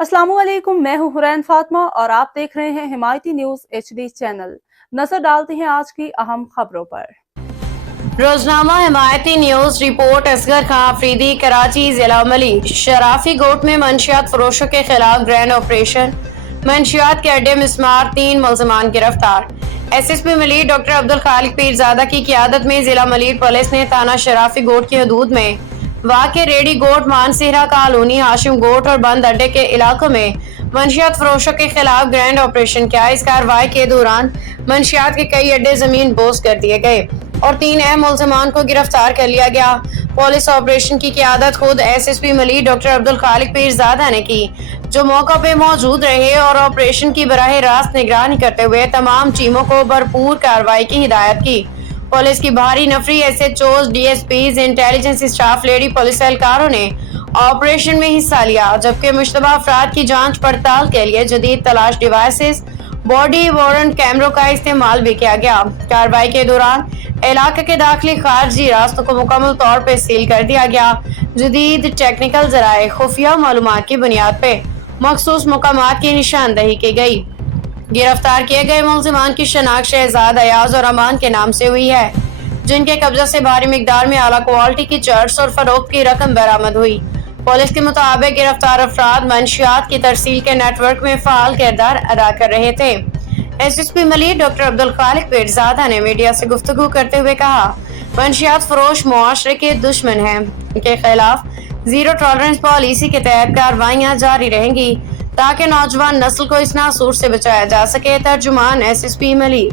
अस्सलाम वालेकुम, मैं हूं हुरैन फातिमा और आप देख रहे हैं हिमायती न्यूज HD चैनल। नजर डालते हैं आज की अहम खबरों पर। रोजनामा हिमायती न्यूज रिपोर्ट। असगर खां अफरीदी, कराची जिला मलीर। शराफी गोट में मंशियात फरोशों के खिलाफ ग्रैंड ऑपरेशन। मंशियात के अड्डे मिसमार, 3 मुलजमान गिरफ्तार। SSP मलीर डॉक्टर अब्दुल खालिक पीरजादा की क़ियादत में जिला मलीर पुलिस ने थाना शराफी गोट की हदूद में वाक़े रेडी गोट, मानसेहरा कॉलोनी, हाशिम गोट और बंद अड्डे के इलाकों में मंशियात फरोशों के खिलाफ ग्रैंड ऑपरेशन किया। इस कार्रवाई के दौरान मंशियात के कई अड्डे जमीन बोस कर दिए गए और 3 अहम मुलजमान को गिरफ्तार कर लिया गया। पुलिस ऑपरेशन की क़ियादत खुद SSP मलीर डॉक्टर अब्दुल खालिक पीरजादा ने की, जो मौका पे मौजूद रहे और ऑपरेशन की बराह रास्त निगरानी करते हुए तमाम टीमों को भरपूर कार्रवाई की हिदायत की। पुलिस की भारी नफरी, SHOs, DSPs, intelligence staff, lady police एहलकारों ने ऑपरेशन में हिस्सा लिया, जबकि मुश्तबा अफराद की जांच पड़ताल के लिए जदीद तलाश डिवाइसेस, बॉडी वारंट कैमरों का इस्तेमाल भी किया गया। कार्रवाई के दौरान इलाके के दाखिली खारजी रास्तों को मुकम्मल तौर पर सील कर दिया गया। जदीद टेक्निकल जराए, खुफिया मालूमात की बुनियाद पे मखसूस मुकामात की निशानदही की गई। गिरफ्तार किए गए मुलजिमान की शनाख्त शहजाद, अयाज और अमान के नाम से हुई है, जिनके कब्जा से भारी मिकदार में आला क्वालिटी की चर्स और फरोख्त की रकम बरामद हुई। पुलिस के मुताबिक गिरफ्तार अफराद मंशियात की तरसील के नेटवर्क में फाल किरदार अदा कर रहे थे। SSP मलीर डॉक्टर अब्दुल खालिक पीरजादा ने मीडिया से गुफ्तगू करते हुए कहा, मंशियात फरोश मुआशरे के दुश्मन हैं, इनके खिलाफ जीरो टॉलरेंस पॉलिसी के तहत कार्रवाइयां जारी रहेंगी ताकि नौजवान नस्ल को इस नासूर से बचाया जा सके। तर्जुमान SSP मलीर।